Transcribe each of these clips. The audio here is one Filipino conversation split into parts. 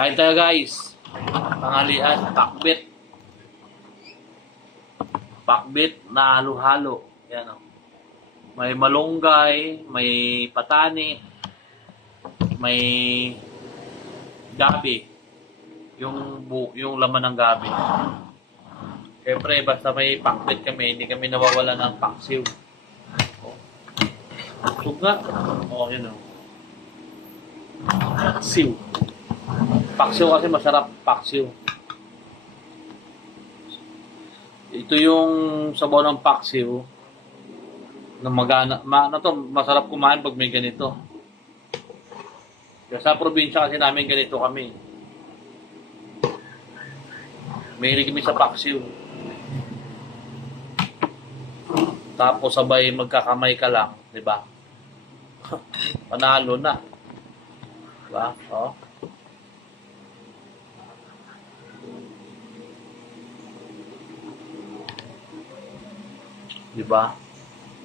Kain tayo guys. Tanghalian, pakbit. Pakbit na halo-halo. Yan o. May malunggay, may patani, may gabi. Yung laman ng gabi. Siyempre, basta may pakbit kami, hindi kami nawawala ng paksiw. Busog nga. Yun o. Paksiw. Paksiw kasi masarap. Paksiw. Ito yung sabaw ng paksiw na masarap kumain pag may ganito. Sa probinsya kasi namin ganito kami. Mahilig kami sa paksiw. Tapos sabay magkakamay ka lang, di ba? Panalo na. Di ba? Oh. Di ba?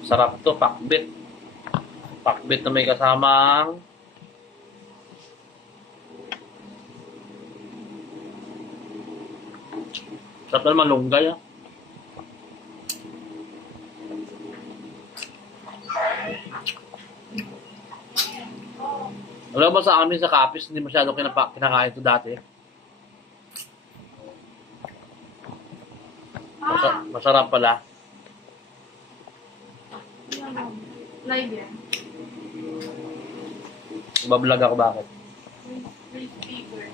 Sarap to, pakbit. Pakbit na may kasamang sarap na malunggay ah. Alam ba sa amin sa Capiz, hindi masyado kinakain ito dati. Masarap pala. Live yan. Bablog ako bakit? May speaker.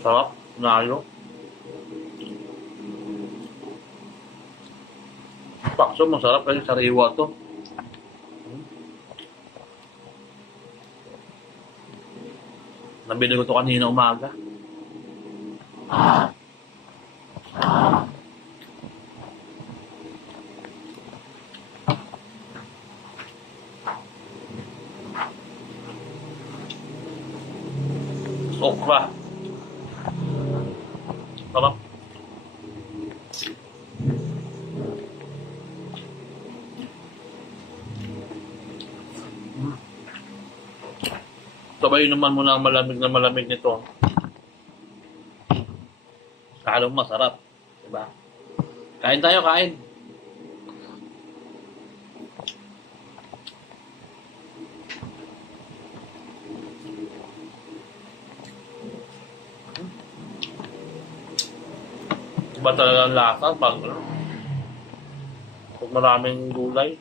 Sarap, nalo. Pakso, masarap kasi sariwa to. Nabili ko to kanina umaga. Okra. Sarap. Sabay naman mo na malamig nito. Kalong masarap. Diba? Kain tayo, kain. Iba talaga ang lasa pag maraming gulay.